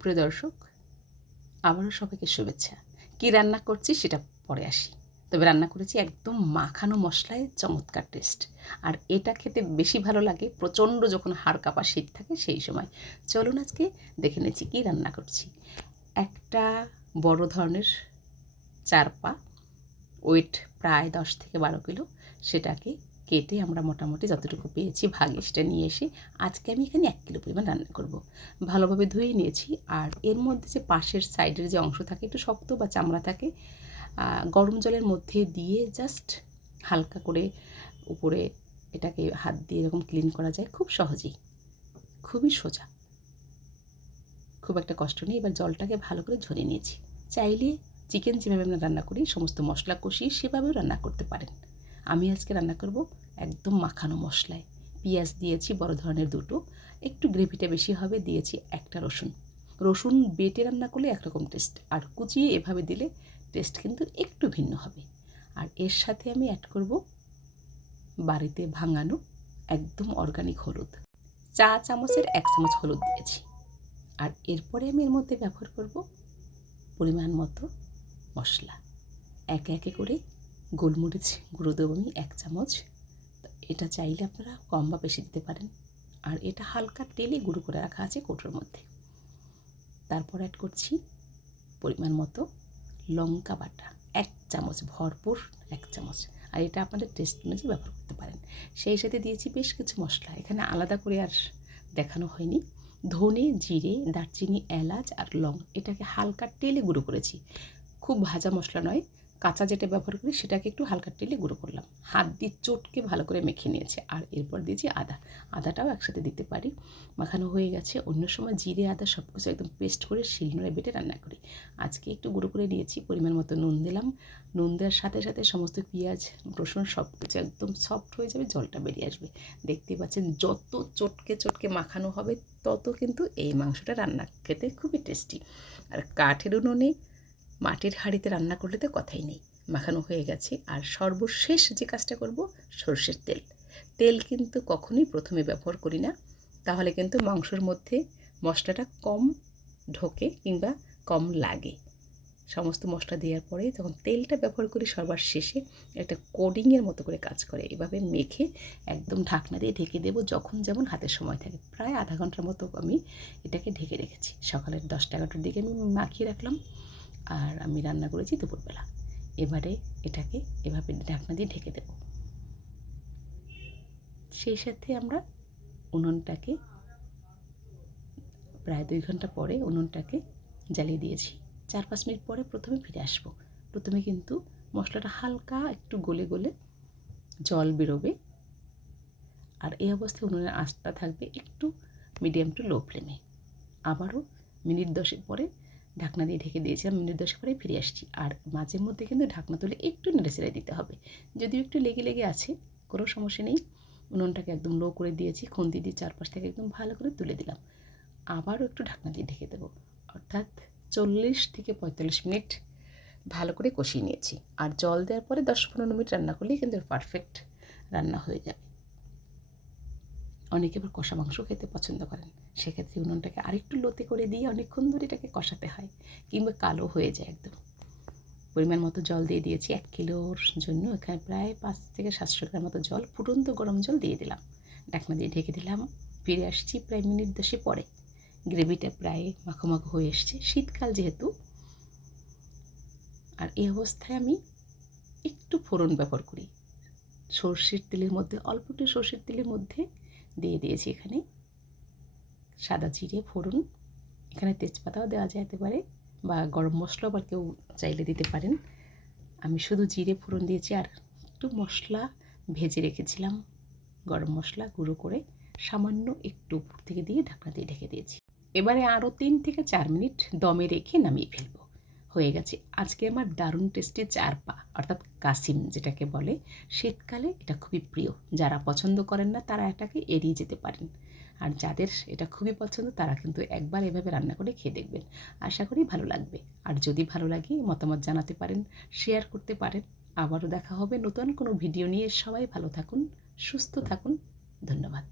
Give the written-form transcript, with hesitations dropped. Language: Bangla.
সুপ্রিয় দর্শক, আবারও সবাইকে শুভেচ্ছা। কি রান্না করছি সেটা পরে আসি। তবে রান্না করেছি একদম মাখানো মশলায় চমৎকার টেস্ট। আর এটা খেতে বেশি ভালো লাগে প্রচণ্ড যখন হাড় কাঁপা শীত থাকে সেই সময়। চলুন আজকে দেখে নিচ্ছি কী রান্না করছি। একটা বড় ধরনের 4 পা, ওয়েট প্রায় 10 থেকে 12 কিলো, সেটাকে কেটে আমরা মোটামুটি যতটুকু পেয়েছি ভাগে সেটা নিয়ে এসে আজকে আমি এখানে 1 কিলো পরিমাণ রান্না করব। ভালোভাবে ধুয়ে নিয়েছি। আর এর মধ্যে যে পাশের সাইডের যে অংশ থাকে একটু শক্ত বা চামড়া থাকে, গরম জলের মধ্যে দিয়ে জাস্ট হালকা করে উপরে এটাকে হাত দিয়ে এরকম ক্লিন করা যায় খুব সহজেই, খুবই সোজা, খুব একটা কষ্ট নেই। এবার জলটাকে ভালো করে ঝরিয়ে নিয়েছি। চাইলে চিকেন যেভাবে আমরা রান্না করি সমস্ত মশলা কষিয়ে সেভাবেও রান্না করতে পারেন। আমি আজকে রান্না করব একদম মাখানো মশলায়। পেঁয়াজ দিয়েছি বড় ধরনের 2টো, একটু গ্রেভিটা বেশি হবে। দিয়েছি একটা রসুন বেটে রান্না করলে একরকম টেস্ট, আর কুচিয়ে এভাবে দিলে টেস্ট কিন্তু একটু ভিন্ন হবে। আর এর সাথে আমি অ্যাড করব বাড়িতে ভাঙানো একদম অর্গানিক হলুদ, চা চামচের 1 চামচ হলুদ দিয়েছি। আর এরপরে আমি এর মধ্যে ব্যবহার করব পরিমাণ মতো মশলা। একে একে করে গোলমরিচ গুঁড়ো দেবো আমি 1 চামচ। এটা চাইলে আপনারা কম বা বেশি দিতে পারেন। আর এটা হালকা তেলে গুঁড়ো করে রাখা আছে কৌটোর মধ্যে। তারপর অ্যাড করছি পরিমাণ মতো লঙ্কা বাটা 1 চামচ, ভরপুর 1 চামচ। আর এটা আপনাদের টেস্ট অনুযায়ী ব্যবহার করতে পারেন। সেই সাথে দিয়েছি বেশ কিছু মশলা, এখানে আলাদা করে আর দেখানো হয়নি। ধনে, জিরে, দারচিনি, এলাচ আর লং, এটাকে হালকা তেলে গুঁড়ো করেছি। খুব ভাজা মশলা নয়, কাঁচা যেটা ব্যবহার করি সেটাকে একটু হালকা তেলে গুঁড়ো করলাম। হাত দিয়ে চটকে ভালো করে মেখে নিয়েছে। আর এরপর দিয়েছি আদাটাও একসাথে দিতে পারি। মাখানো হয়ে গেছে। অন্য সময় জিরে আদা সব কিছু একদম পেস্ট করে শিলনোড়ায় বেটে রান্না করি। আজকে একটু গুঁড়ো করে নিয়েছি। পরিমাণ মতো নুন দিলাম। নুন দেওয়ার সাথে সাথে সমস্ত পেঁয়াজ রসুন সব কিছু একদম সফট হয়ে যাবে, জলটা বেরিয়ে আসবে। দেখতেই পাচ্ছেন যত চটকে মাখানো হবে তত কিন্তু এই মাংসটা রান্না খেতে খুবই টেস্টি। আর কাঠের উনুনে মাটির হাঁড়িতে রান্না করলে তো কথাই নেই। মাখানো হয়ে গেছে। আর সর্বশেষ যে কাজটা করব, সরষের তেল কিন্তু কখনোই প্রথমে ব্যবহার করি না, তাহলে কিন্তু মাংসের মধ্যে মশলাটা কম ঢোকে কিংবা কম লাগে। সমস্ত মশলা দেওয়ার পরে যখন তেলটা ব্যবহার করি সবার শেষে, একটা কোডিংয়ের মতো করে কাজ করে। এভাবে মেখে একদম ঢাকনা দিয়ে ঢেকে দেবো যখন যেমন হাতের সময় থাকে। প্রায় আধা ঘন্টার মতো আমি এটাকে ঢেকে রেখেছি। সকালের 10-11টার দিকে আমি মাখিয়ে রাখলাম। আর আমি রান্না করেছি দুপুরবেলা। এবারে এটাকে এভাবে ঢাকনা দিয়ে ঢেকে দেব। সেই সাথে আমরা উনুনটাকে প্রায় 2 ঘন্টা পরে উনুনটাকে জ্বালিয়ে দিয়েছি। 4-5 মিনিট পরে প্রথমে ফিরে আসব। প্রথমে কিন্তু মশলাটা হালকা একটু গলে গলে জল বেরোবে। আর এই অবস্থায় উনুনের আঁচটা থাকবে একটু মিডিয়াম টু লো ফ্লেমে। আবারও মিনিট 10 পরে ঢাকনা দিয়ে ঢেকে দিয়েছিলাম। মিনিট 10 পরে ফিরে আসছি। আর মাঝে মধ্যে কিন্তু ঢাকনা তুলে একটু নেড়েচেড়ে দিতে হবে। যদিও একটু লেগে আছে, কোনো সমস্যা নেই। উনুনটাকে একদম লো করে দিয়েছি। খুন্তি দিয়ে চারপাশ থেকে একদম ভালো করে তুলে দিলাম। আবারও একটু ঢাকনা দিয়ে ঢেকে দেবো। অর্থাৎ 40 থেকে 45 মিনিট ভালো করে কষিয়ে নিয়েছি। আর জল দেওয়ার পরে 10-15 মিনিট রান্না করলেই কিন্তু পারফেক্ট রান্না হয়ে যাবে। অনেকে আবার কষা মাংস খেতে পছন্দ করেন, সেক্ষেত্রে উনুনটাকে আরেকটু লোতে করে দিয়ে অনেকক্ষণ ধরে এটাকে কষাতে হয়, কিংবা কালো হয়ে যায় একদম। পরিমাণ মতো জল দিয়ে দিয়েছি। 1 কিলোর জন্য এখানে প্রায় 5 থেকে 700 গ্রাম মতো জল, ফুটন্ত গরম জল দিয়ে দিলাম। ঢাকনা দিয়ে ঢেকে দিলাম। ফিরে আসছি প্রায় মিনিট 10 পরে। গ্রেভিটা প্রায় মাখো মাখো হয়ে এসছে, শীতকাল যেহেতু। আর এই অবস্থায় আমি একটু ফোড়ন ব্যবহার করি। সর্ষের তেলের মধ্যে অল্প একটু সর্ষের তেলের মধ্যে দিয়ে দিয়েছি এখানে সাদা জিরে ফোড়ন। এখানে তেজপাতাও দেওয়া যেতে পারে, বা গরম মশলাও আবার কেউ চাইলে দিতে পারেন। আমি শুধু জিরে ফোড়ন দিয়েছি। আর একটু মশলা ভেজে রেখেছিলাম, গরম মশলা গুঁড়ো করে সামান্য একটু উপর থেকে দিয়ে ঢাকনা দিয়ে ঢেকে দিয়েছি। এবারে আরও 3 থেকে 4 মিনিট দমে রেখে নামিয়ে ফেলব। হয়ে গেছে আজকে আমার দারুণ টেস্টি 4 পা, অর্থাৎ কাসিম যেটাকে বলে। শীতকালে এটা খুবই প্রিয়। যারা পছন্দ করেন না তারা এটাকে এড়িয়ে যেতে পারেন। আর যাদের এটা খুবই পছন্দ তারা কিন্তু একবার এভাবে রান্না করে খেয়ে দেখবেন। আশা করি ভালো লাগবে। আর যদি ভালো লাগে মতামত জানাতে পারেন, শেয়ার করতে পারেন। আবারও দেখা হবে নতুন কোনো ভিডিও নিয়ে। সবাই ভালো থাকুন, সুস্থ থাকুন। ধন্যবাদ।